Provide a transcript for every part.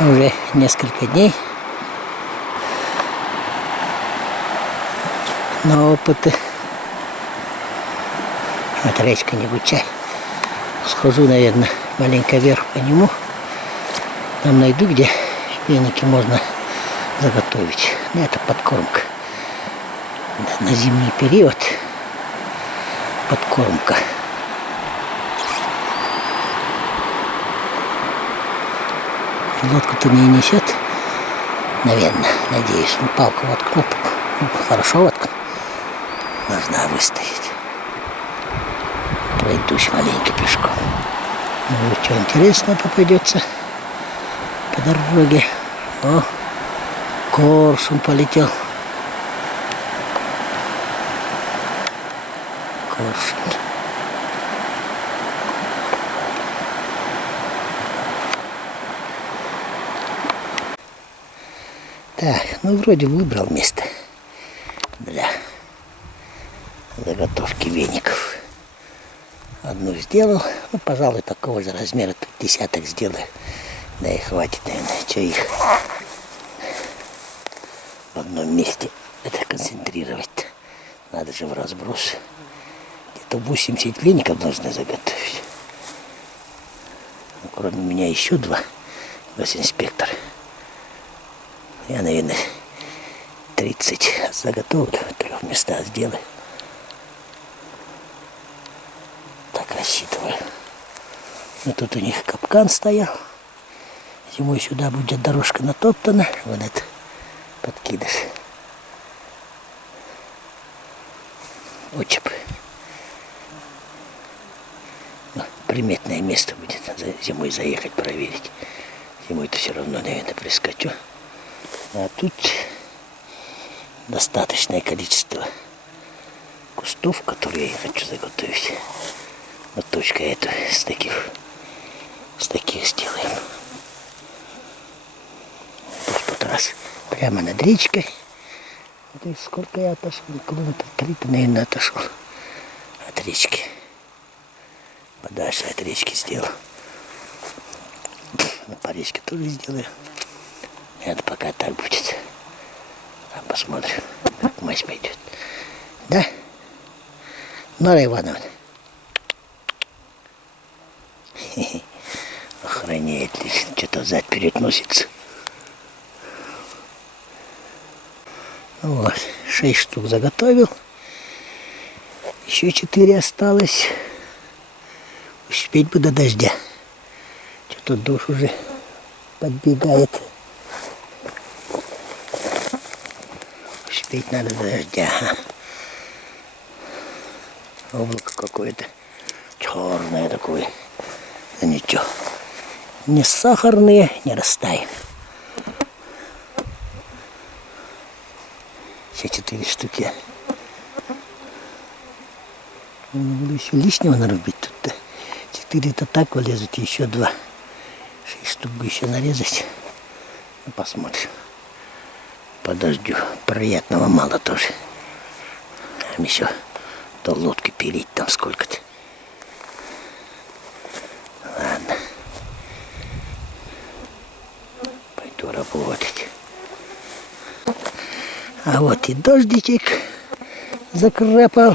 Уже несколько дней на опыты. Вот речка Негучай. Схожу, наверное, маленько вверх по нему. Там найду, где веники можно заготовить. Но это подкормка. На зимний период подкормка. Лодку-то не несет, наверное, надеюсь. Ну, палку воткну, хорошо воткну. Должна выстоять. Пройдусь маленько пешком. Ну, что интересно попадется по дороге. О, коршун полетел. Коршун. Так, ну вроде выбрал место для заготовки веников. Одну сделал, ну, пожалуй, такого же размера, тут десяток сделаю. Да и хватит, наверное, что их в одном месте это концентрировать. Надо же в разброс. Где-то 80 веников должны заготовить. Ну, кроме меня еще два госинспектора. Я, наверное, 30 заготовлю, в 3 местах сделаю. Так рассчитываю. Но тут у них капкан стоял. Зимой сюда будет дорожка натоптана. Вот это подкидыш. Отчеп. Ну, приметное место будет зимой заехать, проверить. Зимой-то все равно, наверное, прискочу. А тут достаточное количество кустов, которые я хочу заготовить. Вот точка эту с таких сделаем. В тот раз прямо над речкой. Это сколько я отошел? Километр 3, наверное, отошел от речки. Подальше от речки сделал. По речке тоже сделаю. Это пока так будет. Там посмотрим, как мазь пойдет. Да? Нора Ивановна. Охраняет лично. Что-то взад-вперед носится. Вот. 6 штук заготовил. Еще 4 осталось. Успеть бы до дождя. Что-то дождь уже подбегает. Успеть надо до дождя. Облако какое-то черное такое. Да ничего. Не сахарные, не растаем. Все 4 штуки. Буду еще лишнего нарубить тут-то. 4-то так вылезут, еще 2. 6 штук бы еще нарезать. Ну, посмотрим. Подождю. Приятного мало тоже. Там еще до лодки пилить там сколько-то. Ладно. Пойду работать. А вот и дождичек закрапал.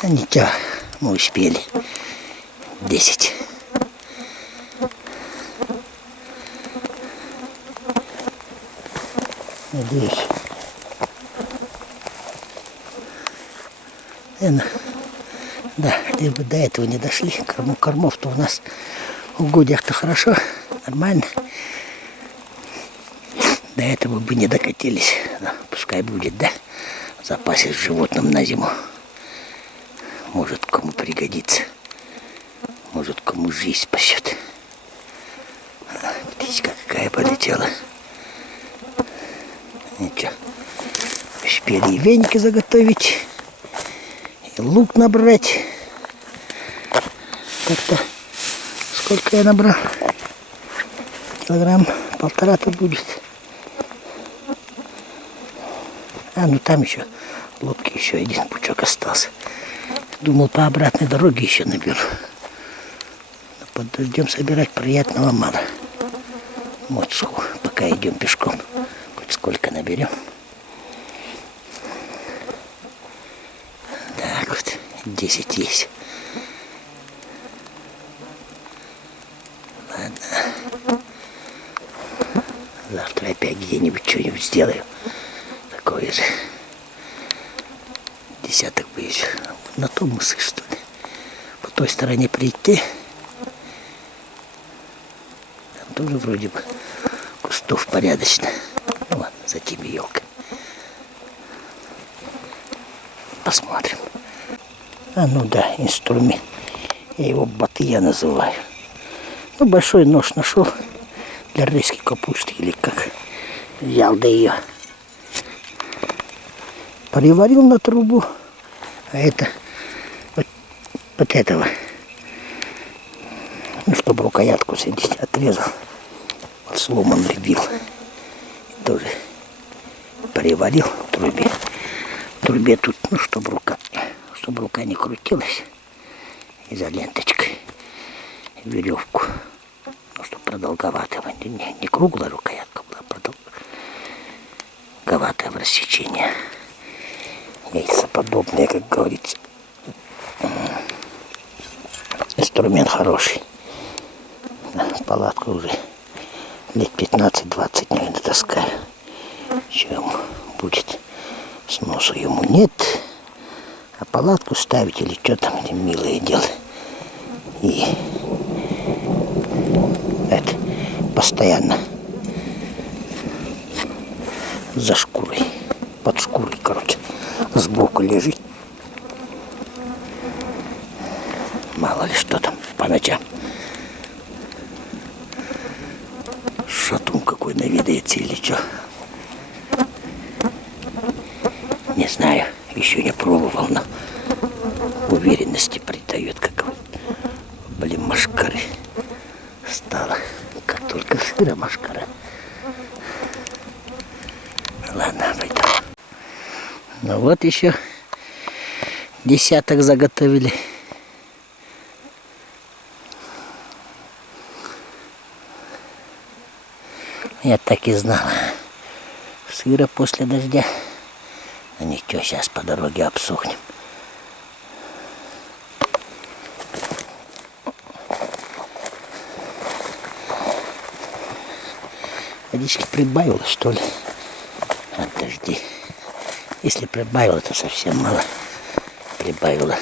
А ничего, мы успели. 10. Надеюсь. Да, либо до этого не дошли. Кормов-то у нас в угодьях-то хорошо, нормально. До этого бы не докатились. Но пускай будет, да? В запасе с животным на зиму. Может, кому пригодится. Может, кому жизнь спасет. Птичка какая полетела. Ничего. Успели и веники заготовить. И лук набрать. Как-то сколько я набрал? Килограмм 1,5 будет. А, ну там еще лодки еще один пучок остался. Думал, по обратной дороге еще наберу. под дождем собирать приятного мало. Вот пока идем пешком, хоть сколько наберем. Так вот, 10 есть. Ладно. Завтра опять где-нибудь что-нибудь сделаю. Такое же. Десяток боюсь. На том мысль, что ли. По той стороне прийти. Там тоже вроде бы кустов порядочно. Ну ладно, за теми елками. Посмотрим. А ну да, инструмент. Я его батыя называю. Ну, большой нож нашел для резки капусты или как. Взял да ее. Приварил на трубу. А это вот этого. Ну, чтобы рукоятку сидеть, отрезал. Вот сломан любил. Тоже приварил в трубе. В трубе тут, ну, чтобы рука не крутилась. Изоленточкой. Веревку. Ну, чтобы продолговатая. Не круглая рукоятка была, а продолговатая в рассечении. Яйцеподобные, как говорится. Инструмент хороший. Палатку уже лет 15-20, наверное, таскаю. Чем будет сносу ему нет. А палатку ставить или что там, эти милые дела. И это постоянно за шкурой, под шкурой, короче, сбоку лежит. Мало ли что там по ночам. Шатун какой навидается или что. Не знаю, еще не пробовал, но уверенности придает, как блин, машкары стало. Как только сыра машкара. Ладно, пойду. Ну вот еще десяток заготовили. Я так и знала. Сыра после дождя. А ничего, сейчас по дороге обсохнем. Водички прибавило, что ли, от дождей. Если прибавило, то совсем мало прибавило.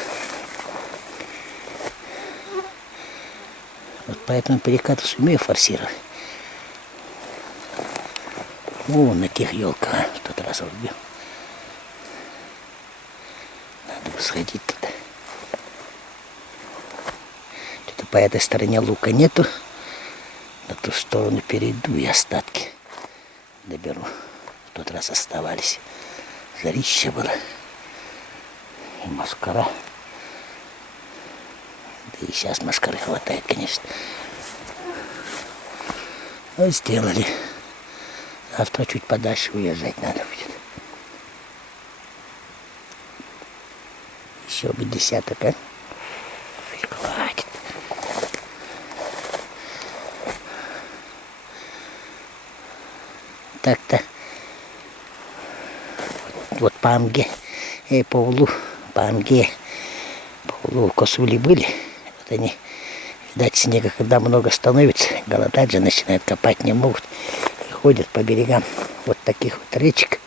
Вот поэтому перекаты сумею форсировать. О, на тех елках в тот раз рубил. Надо бы сходить туда. Что-то по этой стороне лука нету. На ту сторону перейду и остатки доберу. В тот раз оставались. Жарище было. И машкара. Да и сейчас машкары хватает, конечно. Но сделали. Завтра чуть подальше уезжать надо будет. Еще бы десяток, а? Хватит. Так-то вот по амге и по улу, по амге, по улу косули были. Вот они, видать, снега, когда много становится, голодать же начинают, копать не могут. И ходят по берегам вот таких вот речек,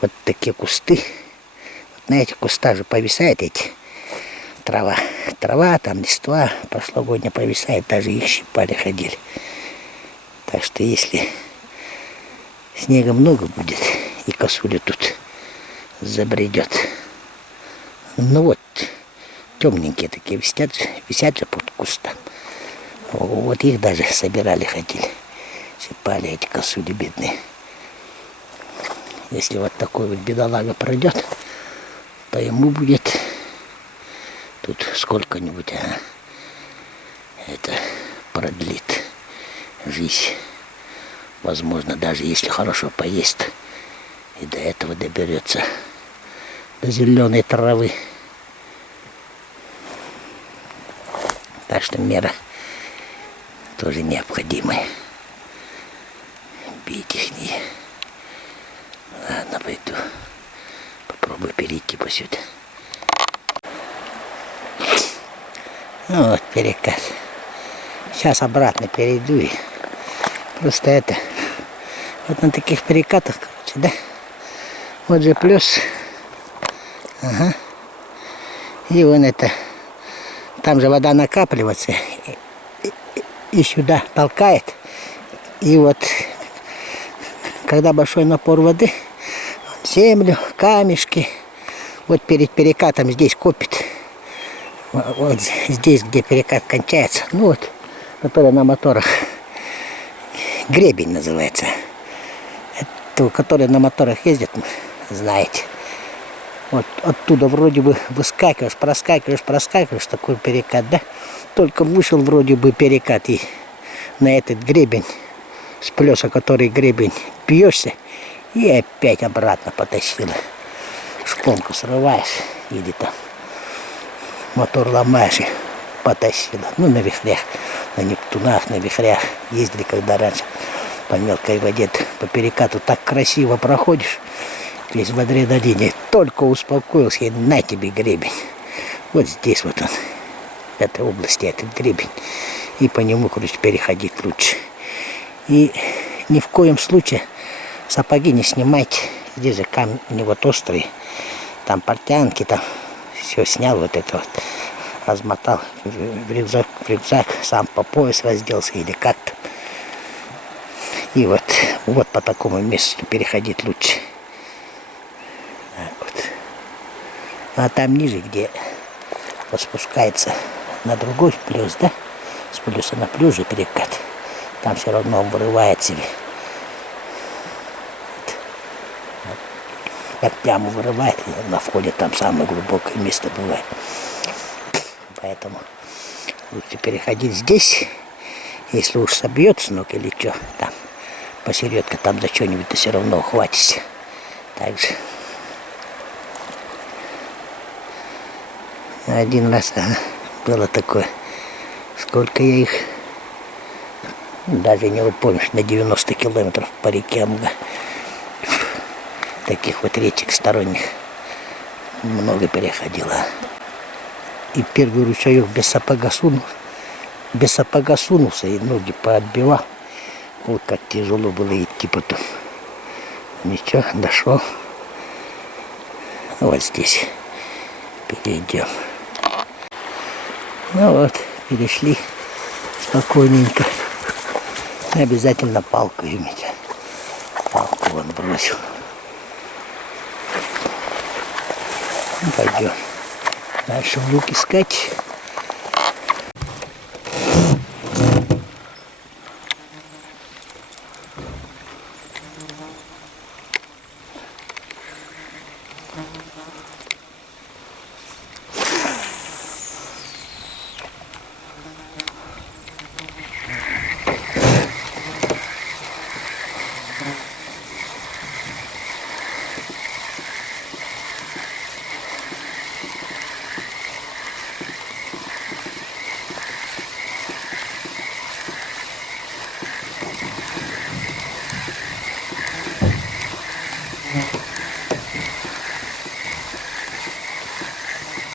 вот такие кусты. Вот на этих кустах же повисает эти трава. Трава, там листва прошлогодняя повисает, даже их щипали, ходили. Так что если снега много будет, и косуля тут забредет. Ну вот, темненькие такие висят же под кустом. Вот их даже собирали, ходили. Щипали эти косули бедные. Если вот такой вот бедолага пройдет, то ему будет тут сколько-нибудь, это продлит жизнь. Возможно, даже если хорошо поесть, и до этого доберется, до зеленой травы. Так что мера тоже необходимые. Бить их не. Ладно, пойду. Попробую перейти по сюда. Ну вот перекат. Сейчас обратно перейду и просто это. Вот на таких перекатах, короче, да? Вот же плюс. Ага. И вон это. Там же вода накапливается. И сюда толкает. И вот, когда большой напор воды, землю, камешки, вот перед перекатом здесь копит. Вот здесь, где перекат кончается. Ну вот, который на моторах. Гребень называется. Это, который на моторах ездит, знаете. Вот оттуда вроде бы выскакиваешь, проскакиваешь, такой перекат, да? Только вышел вроде бы перекат, и на этот гребень, с плеса, который гребень, бьешься, и опять обратно потащила. Шпонку срываешь, или там мотор ломаешь и потащила. Ну, на вихрях, на Нептунах, на вихрях ездили, когда раньше по мелкой воде, по перекату так красиво проходишь. Весь в адреналине. Только успокоился, и на тебе гребень. Вот здесь вот он, в этой области этот гребень. И по нему, короче, переходить лучше. И ни в коем случае сапоги не снимайте. Здесь же камни вот острые. Там портянки, там все снял вот это вот. Размотал в рюкзак, сам по пояс разделся или как-то. И вот по такому месту переходить лучше. Вот. А там ниже, где вот спускается на другой плюс, да? С плюса на плюс же перекат. Там все равно он вырывает себе. Вот. Как яму вырывает, и на входе там самое глубокое место бывает. Поэтому лучше переходить здесь. Если уж собьет с ног или что, там посередке, там за что-нибудь ты все равно ухватишься. Так же. Один раз было такое, сколько я их, даже не упомнишь, на 90 километров по реке Амга. Таких вот речек сторонних много переходило. И первый ручеек без сапога сунулся, и ноги поотбивал. Вот как тяжело было идти потом. Ничего, дошел. Вот здесь перейдем. Ну вот, перешли спокойненько. Обязательно палку иметь. Палку вон бросил. Ну, пойдем дальше лук искать.